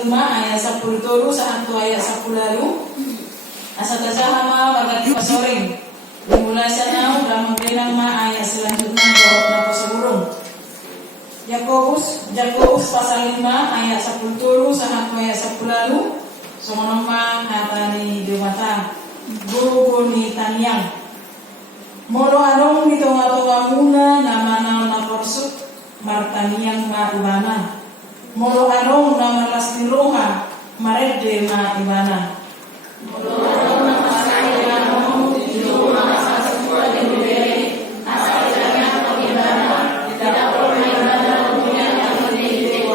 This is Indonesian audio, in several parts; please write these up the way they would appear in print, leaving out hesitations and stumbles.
5 ayat 10 sampai ayat 10 lalu. Asa tasahama bagati pasoring. Dimulai sana udah menggenang ayat selanjutnya bahwa napa sebelum. Yakobus pasal 5 ayat 10 sampai ayat 10 lalu. Somonoma hatani dewata. Guru ni tanyang. Moro anong nito-nga muna na manaw na porsut martaniyang maibana. Moro anong na malas niluha marede maibana. Moro anong na masayanong niluha masasukwa dinibere asal jangan pengibana tidak perlu ibana punya yang ini.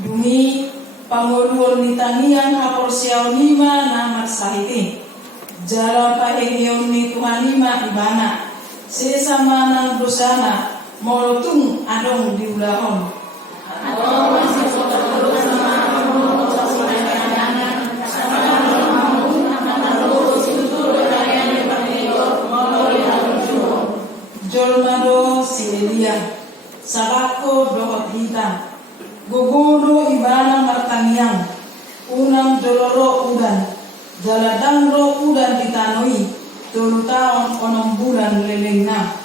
Dumi panguluan ni tanian haporsiaw nima na marsahiti. Jalan pahegyon ni Tuhan lima ibana. Sesama nang dosana molotung adong diulahon. Adong masih sotor sama kamu sasinayangan sama kamu namalu situr kalian panigo molori halujuo. Jolmado si Elia sabako dohot hitam. Gugudo ibana martaniang unang doloro udan. Jaladang ro udan ditanui 3 tahun 6 bulan leleng na.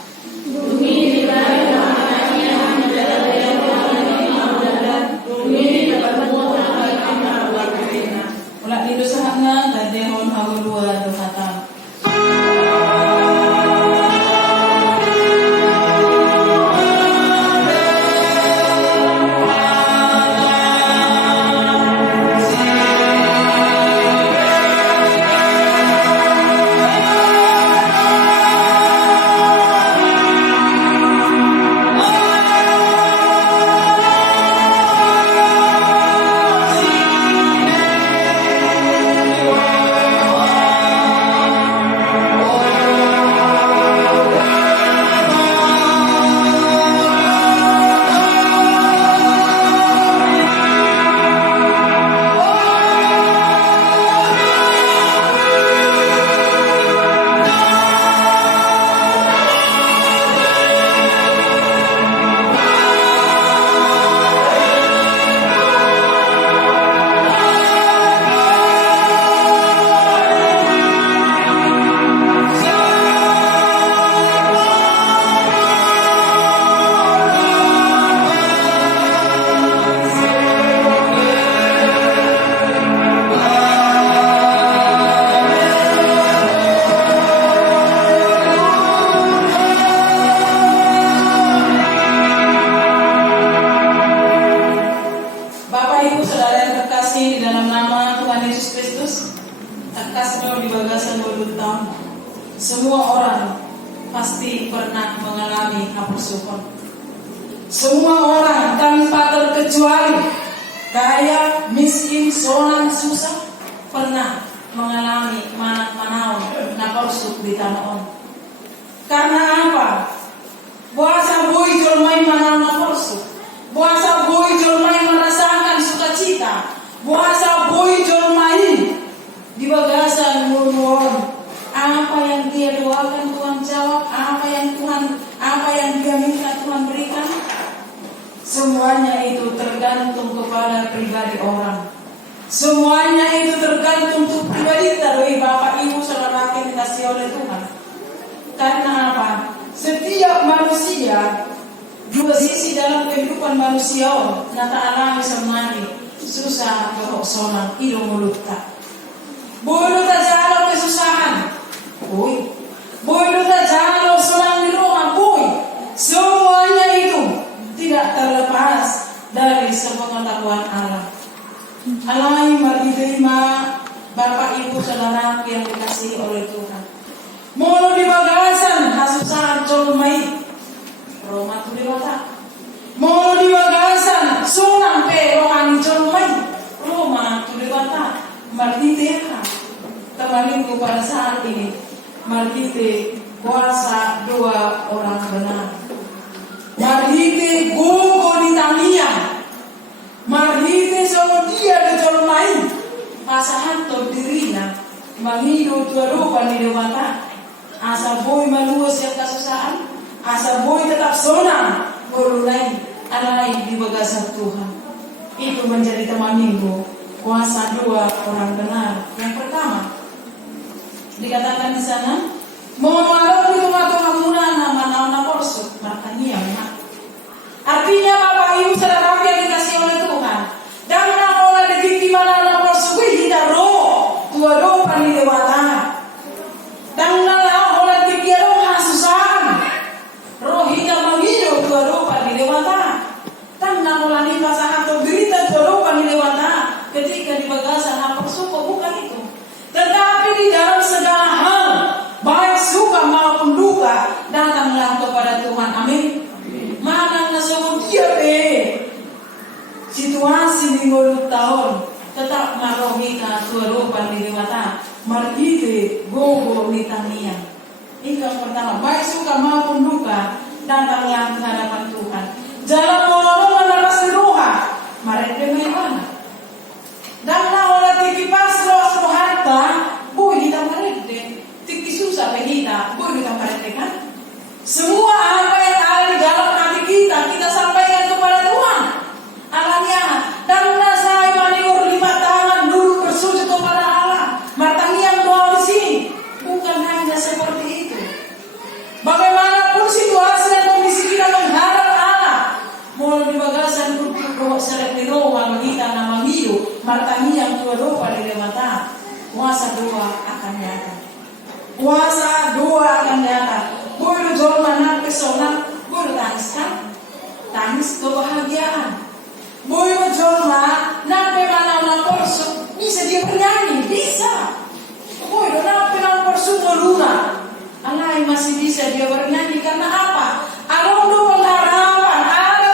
Bumi dibayar maknanya jaladang bumi dapat muat akan wakilnya. Ulah didosahna tadehon hawlua dohata. Semua orang pasti pernah mengalami kebersyukuran. Semua orang tanpa terkecuali, kaya, miskin, sonang, susah, pernah mengalami manak-manaon napersuk di tanah on. Karena apa? Buasa boy jolmai manaon napersuk. Buasa boy jolmai merasakan sukacita. Buasa boy jolmai di bagasan murmuon. Apa yang dia doakan Tuhan jawab, apa yang dia minta Tuhan berikan. Semuanya itu tergantung kepada pribadi orang. Semuanya itu tergantung untuk pribadi dari Bapak Ibu saudara yang dikasih oleh Tuhan. Karena apa? Setiap manusia dua sisi dalam kehidupan manusia. Nata alami semari susah kehoksonan ilu mulutta. Bulu tak jalo kesusahan. Boy tak jalo senang di rumah. Semuanya itu tidak terlepas dari sepengetahuan Allah. Alai mari terima Bapak Ibu saudara yang dikasihi oleh Tuhan. Mau di bagasan hasusahan colmai Roma tu dewata. Mau di bagasan sunang pe rohani colmai Roma tu dewata. Mari terima temanku pada saat ini. Marhite kuasa 2 orang benar. Marhite gogo di tamiya. Marhite sama dia di colmai. Pasahan to dirina. Mangido tua rupa di dewata. Asa boy maluas yang kasusahan. Asa boy tetap sonang. Berulai alai di bagasan Tuhan. Itu menjadi tema minggu. Kuasa dua orang benar. Yang pertama, dikatakan di sana, mau itu atau hamuna nama nama porsuk martania memang. Artinya Bapak Ibu saudara yang dikasih oleh Tuhan. Dan oleh di mana nama porsuk kita roh dua roh pani dewata. Dan oleh di roh hasusan roh kita mengiyo dua roh pani dewata. Dan oleh pasangan atau berita dua roh pani dewata ketika di bagasan nama porsuk bukan itu. Tetapi di dalam segala hal, baik suka maupun duka, datanglah kepada Tuhan. Amin. Mana nasabun dia situasi di mulut tahun, tetap marohita suarupan di dewata, margite gogo nitania. Yang pertama, baik suka maupun duka, datanglah ke hadapan Tuhan. Jalan orang meneras roha, mereka memang. Dan oleh tiki pasro harta, boleh kita merede. Tiki susah kita, boleh kita merede kan? Semua apa yang ada di dalam hati kita sampaikan kepada Tuhan. Alanya, dan saya maniur lipat tangan dulu bersujud kepada Allah. Matang yang doa di sini, bukan hanya seperti itu. Bagaimanapun situasi dan kondisi kita menghadap Allah, mulai di bagasan untuk selek di rumah kita nama hidup. Martani yang dua pada mata, kuasa dua akan datang. Kuasa dua akan datang. Boleh jual mana pesona, boleh tangis kan? Tangis kebahagiaan. Boleh jual mana, nampai mana porsuk, bisa dia bernyanyi, bisa. Boleh nampai porsuk meluna, alai masih bisa dia bernyanyi karena apa? Ada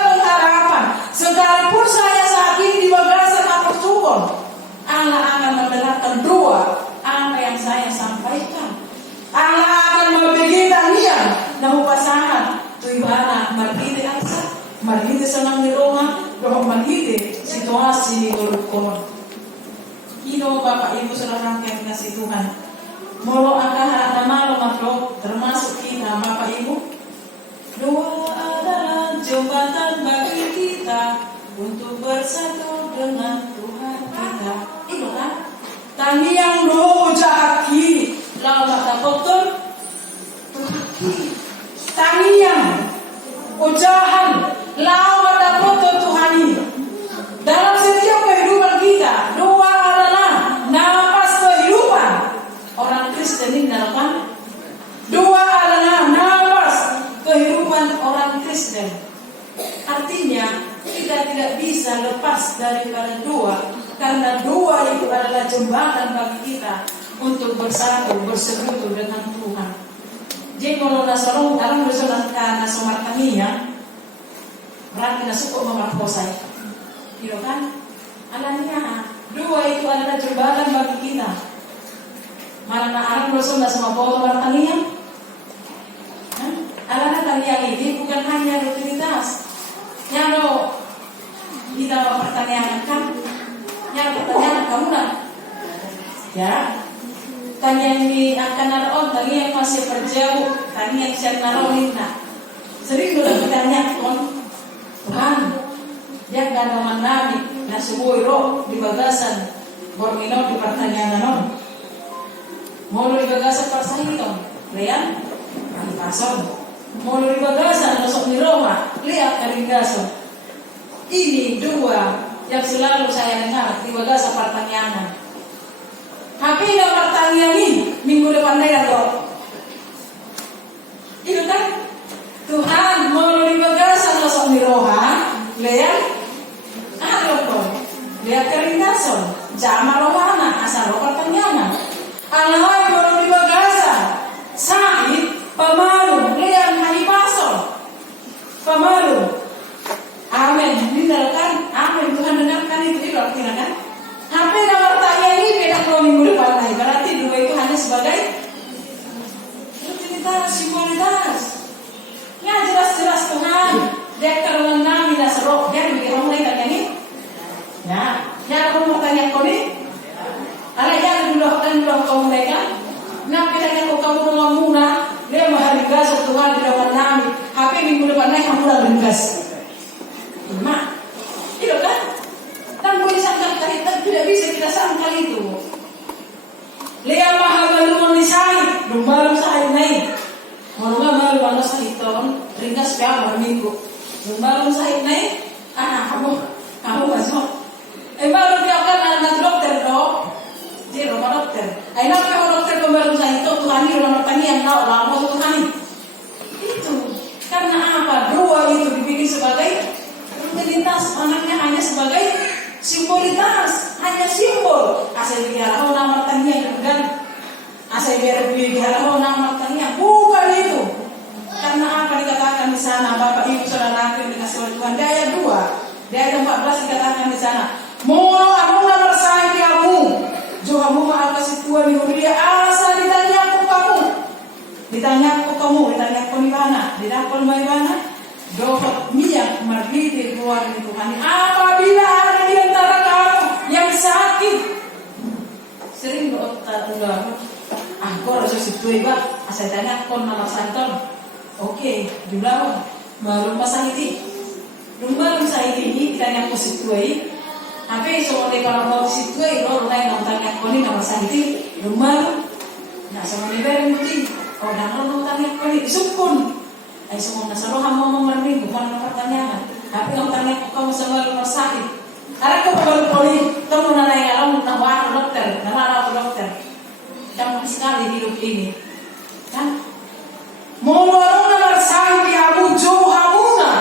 pengharapan. Sekalipun saya saat ini di bagasan apa sukon, Allah akan mendengarkan doa apa yang saya sampaikan. Allah akan memberikan niat nahu pasangan tuibana margite aksa, margite senang di rumah, roh margite situasi di golokon. Ino Bapak Ibu saudara yang kasih Tuhan, molo akah nama makhluk termasuk kita Bapak Ibu. Doa adalah jembatan bagi kita untuk bersatu dengan Tuhan kita. Itu kan? Tani yang doa jaki, lalu kata dokter, tani yang ujahan, lalu kata dokter Tuhan ini. Dalam setiap kehidupan kita, doa adalah nafas kehidupan. Orang Kristen ini dalam doa adalah nafas kehidupan orang Kristen. Artinya kita tidak bisa lepas daripada doa, karena doa itu adalah jembatan bagi kita untuk bersatu, bersekutu dengan Tuhan. Jadi kalau nasalong dalam bersama nasomartania, berarti nasuko memarkosai, gitu kan? Alanya doa itu adalah jembatan bagi kita. Mana arang bersama sama foto martania? Alana tania ini bukan hanya rutinitas. Yang kita pertanyakan kan, yang pertanyaan kamu nak, ya, tanya yang di akan naron, tanya yang masih berjauh, tanya yang siap naronin nak. Sering sudah bertanya Tuhan, dia kan memanami nasuboy roh di bagasan, bormino di pertanyaan naron, mau di bagasan persahitong, lian, pasong. Mulu di bagasan masuk di Roma, lihat karinggaso. Ini dua yang selalu saya dengar di bagasan pertanyaan. Tapi ada pertanyaan ini minggu depan ya kok. Itu kan Tuhan mulu di bagasan masuk di Roma, lihat ada kok. Lihat karinggaso. Jama romana asal pertanyaan. Alahai mulu di bagasan. Sahid pamalu liang hari pasol pamalu. Amin. Dengarkan. Amin. Tuhan dengarkan itu artinya kan. Hampir nomor tanya ini beda kalau minggu depan lagi. Berarti dua itu hanya sebagai rutinitas, simbolitas. Ya jelas-jelas Tuhan. Dia kalau menami nasroh dia bikin orang lain tanya ini. Ya, ya aku mau tanya kau ni. Ada yang dulu kau mereka. Nah kita tanya kau kamu mau muna. Dia menghargai Tuhan di dalam nami. HP minggu depan naik kamu udah ringkas. Mak, itu kan? tidak bisa kita sangkal itu. Lihat mahal malu ni sahid, lumbalong sahid naik. Morga malu anda sahid ton, ringkas piawar minggu. Lumbalong sahid naik, kamu masuk. Malu piawar anak dokter do, dia rumah dokter. Nak piawar dokter lumbalong sahid to Tuhan ini rumah tani yang tahu lama Tuhan ini. Itu karena apa? Dua itu dibikin sebagai rutinitas, anaknya hanya sebagai simbolitas, hanya simbol. Asal bicara nama tanya dan asal bicara nama tanya bukan itu. Karena apa dikatakan di sana, Bapak Ibu Saudara yang dikasih oleh Tuhan, di ayat 2, di ayat 14 dikatakan di sana, Mono amuna bersai kamu, juga mu kasih Tuhan di Uria asal ditanya aku kamu, ditanya aku di mana, didapol di mana. Dohot minyak marbiti keluar dari Tuhan. Apabila ada di antara kamu yang sakit, sering doa udah, kau harus situasi bah, asal tanya kau nama santon, oke, jumlah baru pasang itu, baru saya ini tanya kau situasi, apa soalnya kalau mau situasi, lo lain mau tanya kau ini nama saya itu, baru, nah sama lebar mungkin, orang mau tanya kau ini sukun. Ay semua nasaruhan mo marmi bukan pertanyaan. Tapi ang tanya ko kamu sa rumah sakit. Ara ko poli, kamu na alam na dokter, na dokter. Kamu sekali hidup ini. Kan? Mau na sakit di Abu Johamuna.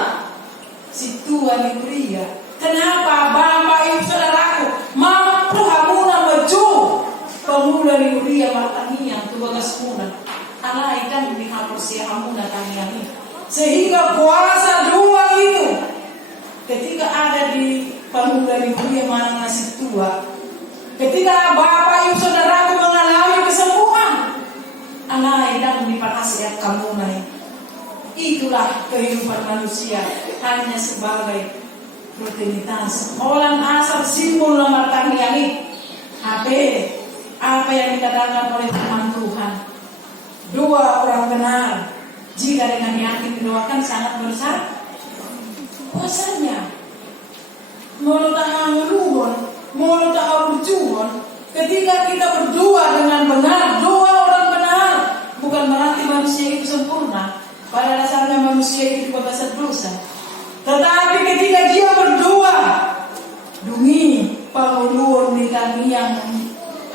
Situ ani kuliah. Kenapa Bapak Ibu Saudaraku mampu hamuna maju? Pemula di kuliah matanya tu bagas muna. Allah ikan dihapus ya hamuna kami ini. Sehingga puasa 2 itu ketika ada di pemuda di dunia mana nasi tua, ketika Bapak Ibu Saudaraku mengalami kesembuhan, Allah yang dipakasi kamu naik. Itulah kehidupan manusia, hanya sebagai rutinitas. Olan asal simbol nomor tangga ini. Apa yang dikatakan oleh firman Tuhan? 2 orang benar. Jika dengan yakin didoakan sangat besar kuasanya. Mau tahan meluhun, mau tahan berjuang. Ketika kita berdoa dengan benar, doa orang benar, bukan berarti manusia itu sempurna. Pada dasarnya manusia itu juga besar dosa. Tetapi ketika dia berdoa, demi penguluan di kami yang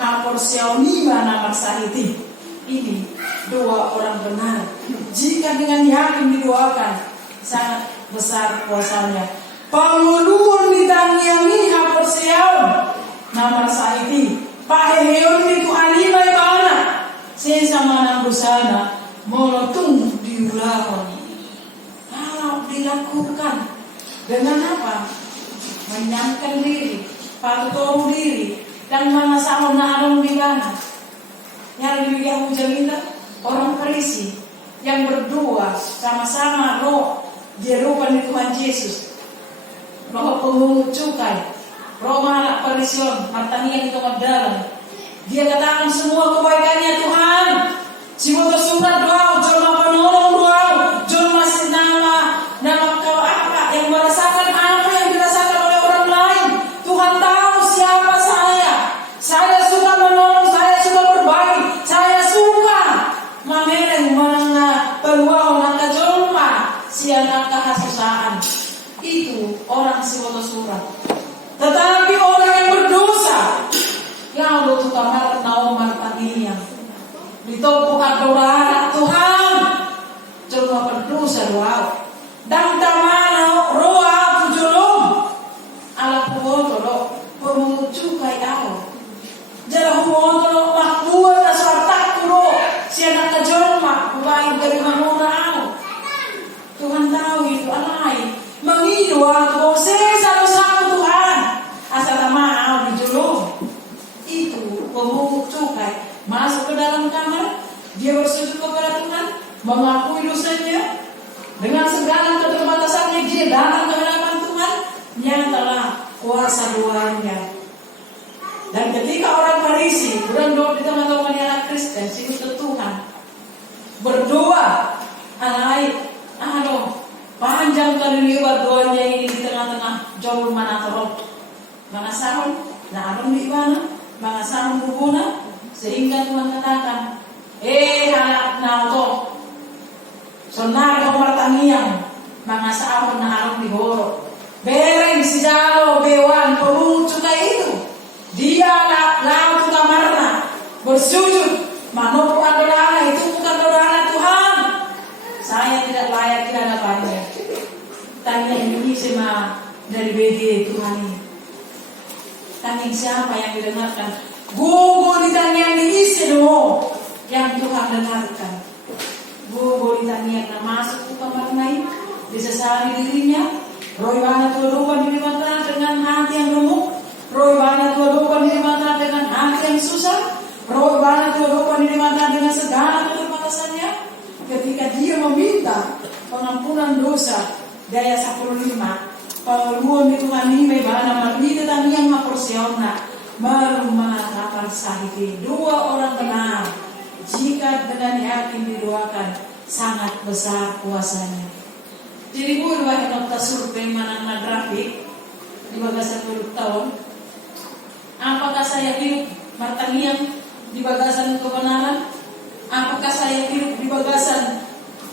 hampir siaunima nama sahiti. Ini 2 orang benar. Jika dengan yakin didoakan, sangat besar kuasanya. Penguluan di tangiangi hampir siaun nama sahiti. Paheheon itu alimai mana? Sesama nang busana molotung diulang. Kalau dilakukan dengan apa? Menyankan diri, patuh diri, dan mengasahkan alam di mana? Yang diberikan hujan kita orang Farisi yang berdoa sama-sama roh jerukan di Tuhan Yesus, roh pemungut cukai, roh malak Farision, martanian itu dalam. Dia katakan semua kebaikannya Tuhan. Siboto surat doa, joma penolong doa, joma nama kau apa yang merasakan apa yang dirasakan oleh orang lain. Tuhan tahu siapa saya. Saya suka menolong, saya suka berbagi, saya suka mamereng mana peluang nangka joma siang nangka kesusahan. Itu orang siboto surat. Tetapi orang yang berdosa, yang lo tukang marah tahu martanian. Ditopok adoran Tuhan cuma berdosa doa dan tamano roa tujulum ala puotolo pemuncukai aku jala puotolo makbuat asartak turo sianak kejolma kubain dari manuna aku. Tuhan tahu itu alai mengidu aku sesa dosaku Tuhan asal tamao dijulum itu pemuncukai. Masuk ke dalam kamar, dia bersujud kepada Tuhan, mengakui dosanya, dengan segala keterbatasannya dia datang ke hadapan Tuhan, nyatalah kuasa doanya. Dan ketika orang Farisi, bukan doa di teman-teman anak Kristen, sikut Tuhan, berdoa, panjang kali lebar doanya ini di tengah-tengah jauh mana teruk. mga sahon, naanong di mana, mga sahon bubuna, sehingga Tuhan katakan, halak na to. So nagaw martangiang, mga sahon na anong di horo. Bereng si Jalo, bewan, peruncu kayak itu. Dia laut kamarna, bersujud, manopo adalah itu bukan doa Tuhan. Saya tidak layak di hadapannya. Tanya Indonesia mah dari BG Tuhan ini. Tanya siapa yang didengarkan? Gugu ditanya yang diisi dulu, yang Tuhan dengarkan. Gugu ditanya yang masuk ke kamar naik, disesali dirinya. Roy banyak tuduhan diri mata dengan hati yang remuk. Roy banyak tuduhan diri mata dengan hati yang susah. Roy banyak tuduhan diri mata dengan segala keterbatasannya. Ketika dia meminta pengampunan dosa, Gaya 15, Pauluan di Tuhan ini bana marbita tani yang maporsiona merumah sahiti 2 orang benar. Jika dengan yakin didoakan, sangat besar kuasanya. Jadi bu dua kita survei mana grafik di bagasan 10 tahun. Apakah saya hidup martanian di bagasan kebenaran? Apakah saya hidup di bagasan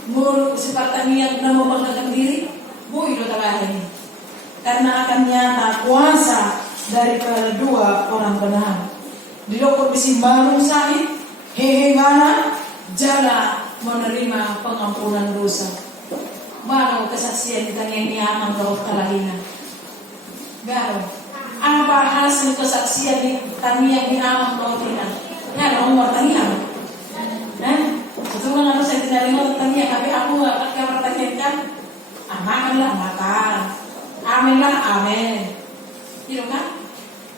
muruk separtanian dan membanggakan diri? Bu itu ini. Karena akan nyata kuasa dari kedua orang benar. Di lokor bisimbalung sahid, hehe mana jala menerima pengampunan dosa. Baru kesaksian kita yang diaman bahwa kalahina. Baru apa hasil kesaksian kami yang diaman bahwa kita? Ya, nomor tanya. Setelah harus saya tidak dengar tanya, tapi aku nggak pakai pertanyaan. Makanlah makan, aminlah amin. Gitu kan?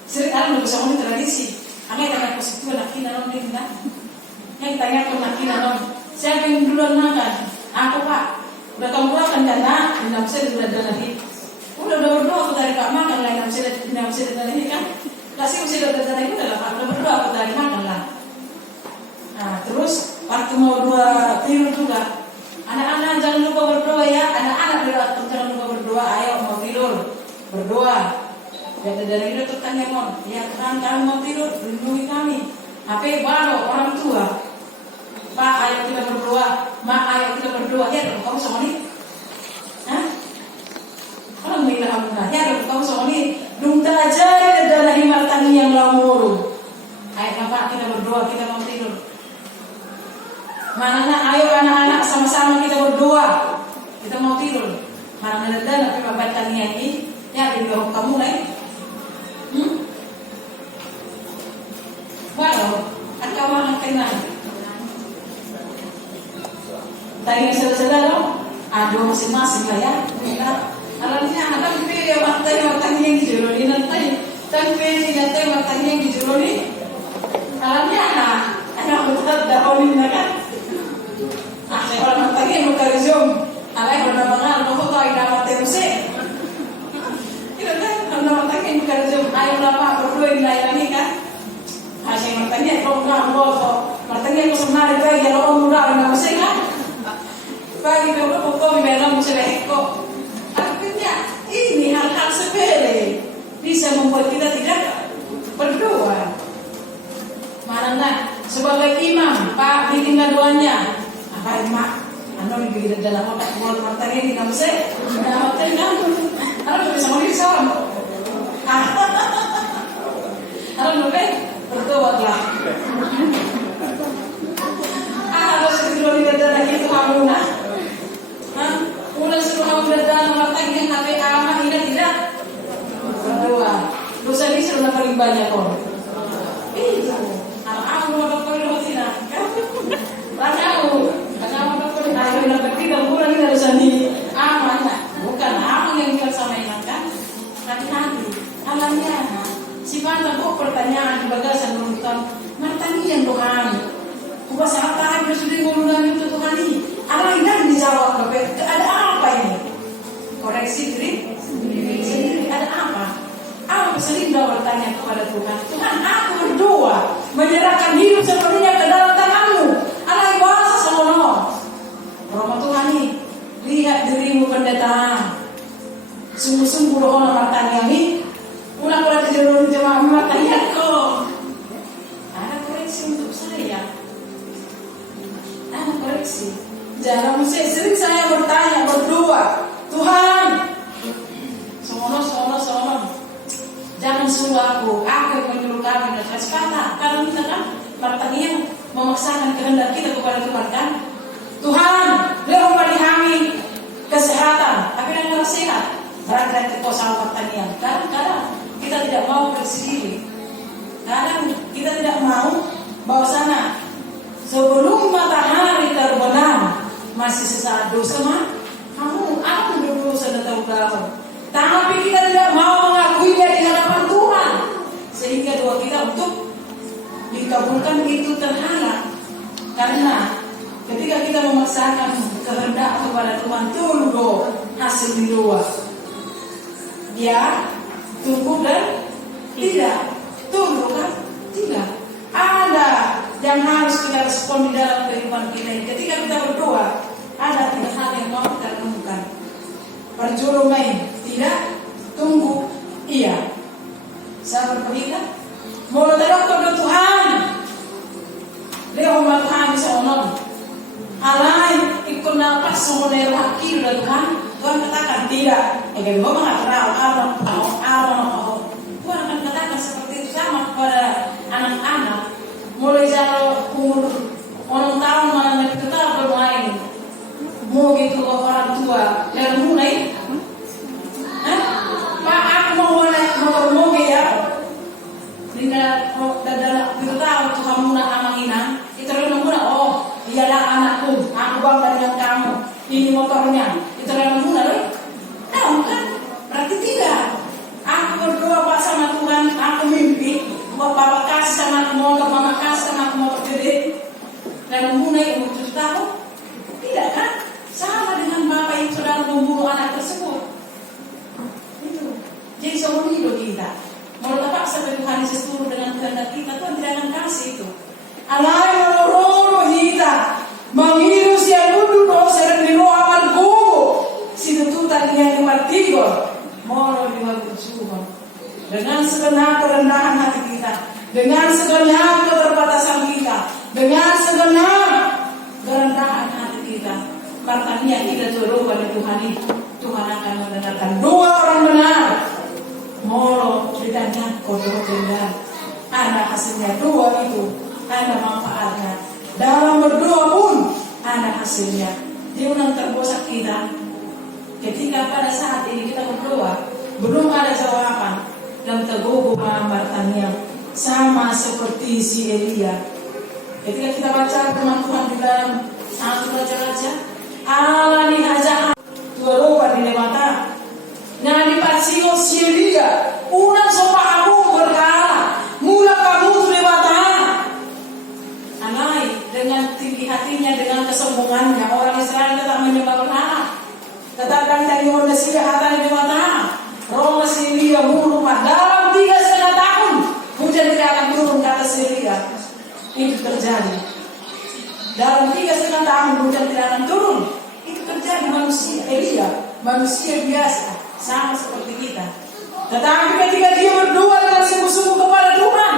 Sering kali lebih sama tradisi. Kami tanya positif nak kita non tidak. Yang tanya ke nak kita non. Siapa yang duluan makan? Aku pak. Udah kamu akan dana, tidak bisa didadanahi. Udah berdoa aku dari Pak makan lah, tidak bisa didadanahi kan? Kasih bisa didadanahi udah lah Pak, udah berdoa aku dari makan lah. Nah terus waktu mau 2 tidur juga, anak-anak jangan lupa berdoa ya, anak-anak jangan lupa berdoa, ayo mau tidur berdoa. Ya dari itu tanya mon, ya Tuhan kami mau tidur, lindungi kami. HP baru orang tua. Pak, ayo kita berdoa. Mak, ayo kita berdoa. Ya, kamu sama ni? Hah? Kalau bilang kamu nah, ya, kamu sama ni? Dum tajari adalah himartani yang lamuru. Ayo, Pak, kita berdoa. Kita mau tidur. Mana ayo anak-anak sama-sama kita berdoa. Kita mau tidur. Mana ada tapi bapak tani ini, ya, di bawah kamu nih. Walau, ada orang kenal. Tanya saudara-saudara, aduh masing-masing lah ya. Alhamdulillah anak pilih matanya yang dijuluri nanti, tapi pilih matanya yang dijuluri. Alhamdulillah anak betul dahulu kan. Kalau matanya yang bukan zoom, alai bernabangan, mau tahu ina mati musik. Kita kan kalau matanya yang bukan zoom, ayo berapa berdua ini kan. Asyik matanya kalau nggak mau, matanya itu sebenarnya baik kalau murah ina musik kan. Bagi beberapa kau memang musyrik-kok. Artinya ini hal-hal sepele bisa membuat kita tidak berdoa. Mana sebagai imam, Pak ditinggal doanya. Apa imam? Anda lebih dalam otak buat materi ini kamu saya. Dalam materi kan? Anda bisa ngomong sama. Anda lebih berdoa lah. Harus tidur di dalam itu kamu nah. Udah suruh kamu berdalam matang yang HP amat ini tidak berdoa. Dosa ini sudah paling banyak kok. Itu. Aku mau dapat tidak. Karena dapat ayo dapat tidak kurang ini dosa ini. Amanah. Bukan apa yang kita samain kan? Hati-hati. Alamnya. Sifat aku pertanyaan di bagasan menonton. Matang yang Tuhan. Ubah saat tadi sudah ngomong itu Tuhan ini. Apa yang dijawab? Ada apa ini? Koreksi diri sendiri. Ada apa? Aku sering bertanya kepada Tuhan. Tuhan, aku berdoa menyerahkan hidup sepenuhnya ke dalam tangan-Mu. Anak bahasa semono. Rahmat Tuhan ini. Lihat dirimu pendeta. Sungguh-sungguh doa bertanya ini. Ulah seluruh jemaah matahariku. Ada koreksi untuk saya. Ada koreksi. Jangan sering saya berdoa, Tuhan, sono. Jangan suruh aku yang menyuruh kami dan kata. Kalau kita kan pertanian memaksakan kehendak kita kepada Tuhan kan. Tuhan, beliau memberi kami kesehatan, tapi dengan sehat. Berarti kau sama pertanian. Kadang-kadang kita tidak mau bersendiri. Kadang kita tidak mau bawa sana. Sebelum matahari terbenam, masih sesaat dosa mah. Kamu berdosa dan tahu kau. Tapi kita tidak mau mengakuinya di hadapan Tuhan, sehingga doa kita untuk dikabulkan itu terhalang. Karena ketika kita memaksakan kehendak kepada Tuhan, tunggu hasil di doa. Ya, tunggu dan tidak. Tunggu kan? Tidak. Ada yang harus kita respon di dalam kehidupan kita. Ketika kita berdoa, ada 3 hal yang mau kita temukan. Berjuru main, tidak. Tunggu, iya. Saya berpikir, mau terang kepada Tuhan. Leo Tuhan bisa onon. Alai ikut nafas semua dari wakil dan Tuhan. Tuhan katakan tidak. Gue mengatakan Allah. Tuhan akan katakan seperti itu sama kepada anak-anak. Mulai dari umur 6 tahun mana kita bermain. Mau gitu ke orang tua. Dan mulai. Pak aku mau ya. Tidak kita tahu Tuhan muna amanginan. Itu orang muna. Oh, dialah anakku. Aku bangga dengan kamu. Ini motornya. Itu orang muna loh. Tahu kan? Berarti tidak. Aku berdoa Pak sama Tuhan. Aku mimpi. Bapak kasih sama aku motor, mama kasih sama aku motor gede. Dan mulai umur 7 tahun. Tidak kan? Sama dengan bapak yang sudah membunuh anak tersebut. Itu. Jadi seumur hidup kita. Mau terpaksa Tuhan Yesus turun dengan kehendak kita, Tuhan tidak akan kasih itu. Alai meloro kita mengiru siang duduk dosa dan miro aman kubu. Situ tutan yang dimartigo. Molo diwakilkan. Dengan segenap kerendahan hati kita, dengan segenap keterbatasan kita, dengan segenap kerendahan hati kita, pertanian kita turun pada Tuhan itu, Tuhan akan mendengarkan doa orang benar. Molo ditanya kodoh benar, ada hasilnya doa itu, ada manfaatnya. Dalam berdoa pun ada hasilnya. Jangan terbosak kita. Ketika pada saat ini kita berdoa, belum ada jawaban. Dan teguh pertanian sama seperti si Elia. Ketika kita baca firman Tuhan di dalam satu raja-raja, Allah dihajar dua roba di mata. Nah di pasio si Elia, unang sopa aku berkala, mula kamu di mata. Anai dengan tinggi hatinya, dengan kesombongannya, orang Israel tetap menyembah berhala, tetap dari orang Syria hati di mata. Roma Syria murmah dalam 3,5 tahun hujan tidak akan turun ke atas Syria. Itu terjadi. Dalam 3,5 tahun hujan tidak akan turun. Itu terjadi. Manusia Elia, manusia biasa, sama seperti kita. Tetapi ketika dia berdoa dengan sungguh-sungguh kepada Tuhan,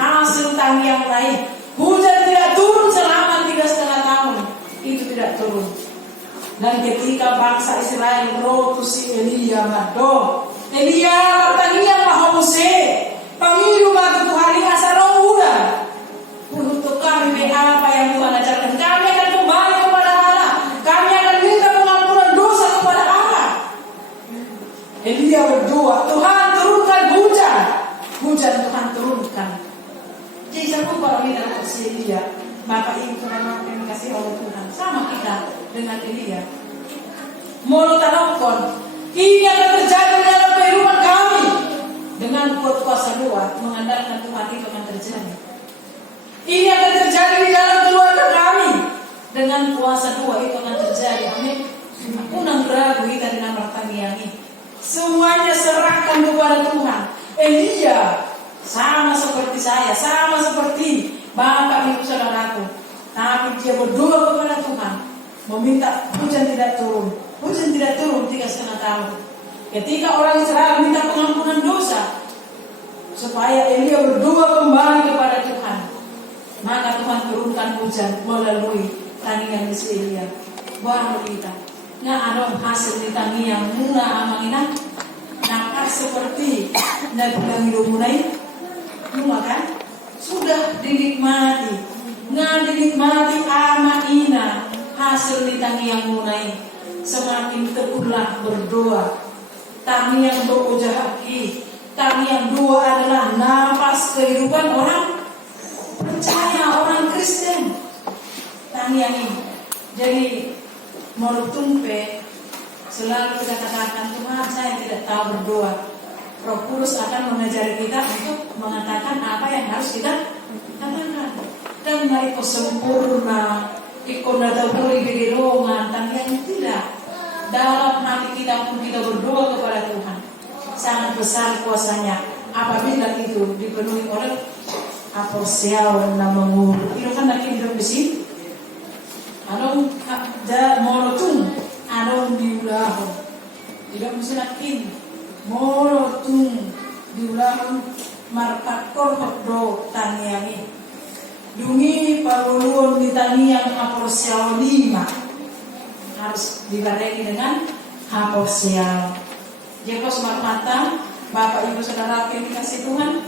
hasil tanggung lain, hujan tidak turun selama 3,5 tahun. Itu tidak turun. Dan ketika bangsa Israel merotusi Elia mado, Elia pertanian mahomuse, pangilu batu Tuhan asal udah. Untuk kami apa yang Tuhan ajarkan, kami akan kembali kepada Allah. Kami akan minta pengampunan dosa kepada Allah. Elia berdoa, Tuhan turunkan hujan. Hujan Tuhan turunkan. Jadi saya lupa lagi dalam posisi Elia. Bapak Ibu Tuhan yang dikasih oleh Tuhan, sama kita dengan Elia. Mau tanamkan, ini akan terjadi dalam kehidupan kami. Dengan kuat kuasa doa, mengandalkan Tuhan itu akan terjadi. Ini akan terjadi di dalam keluarga kami. Dengan kuasa doa itu akan terjadi. Amin. Unang ragu kita dengan pertanian ini. Semuanya serahkan kepada Tuhan. Elia sama seperti saya, sama seperti Bapak Ibu saudaraku, tapi dia berdoa kepada Tuhan, meminta hujan tidak turun. Hujan tidak turun 3,5 tahun. Ketika orang Israel minta pengampunan dosa, supaya Elia berdoa kembali kepada Tuhan. Maka Tuhan turunkan hujan melalui tanian si Elia. Baru kita nga ano hasil ni tanian muna amangina nakar seperti nabilang lumunay muna kan sudah dinikmati ama ina hasil ni tanian munay semakin tekulah berdoa. Tanian doa jahaki, tanian doa adalah nafas kehidupan orang percaya, orang Kristen. Tanian ini jadi menurut Tumpe selalu kita katakan, Tuhan saya tidak tahu berdoa. Roh Kudus akan mengajari kita untuk mengatakan apa yang harus kita katakan. Dan mereka sempurna, ikut nada boleh dirongan, tanian tidak. Dalam hati kita pun kita berdoa kepada Tuhan. Sangat besar kuasanya apabila itu dipenuhi oleh aposial na mengurus. Itu kan lagi hidup di sini. Anong da monotung anong diulahon. Tidak mesti nakin monotung diulahon marpakor hotdo taniani. Dungi paguluan di tanian aposial 5 harus dibarengi dengan aposial. Jika semangat Bapak Ibu Saudara yang dikasih Tuhan,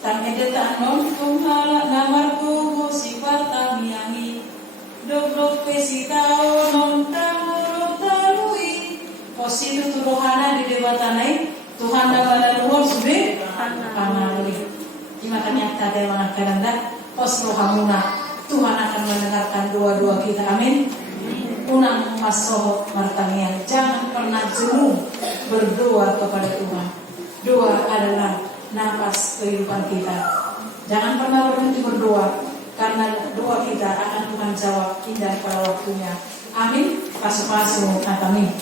tangedeta non tunghala namarku sifat tamiangi doblok pesitao non tamoro talui positu turohana di dewatanai Tuhan dapat luar sube pangalui. Makanya tadi mengatakan pos rohamuna Tuhan akan mendengarkan doa-doa kita. Amin. Unang masoh martanian, jangan pernah jenuh berdoa kepada Tuhan. Doa adalah nafas kehidupan kita. Jangan pernah berhenti berdoa, karena doa kita akan Tuhan jawab indah pada waktunya. Amin. Pasu-pasu, amin.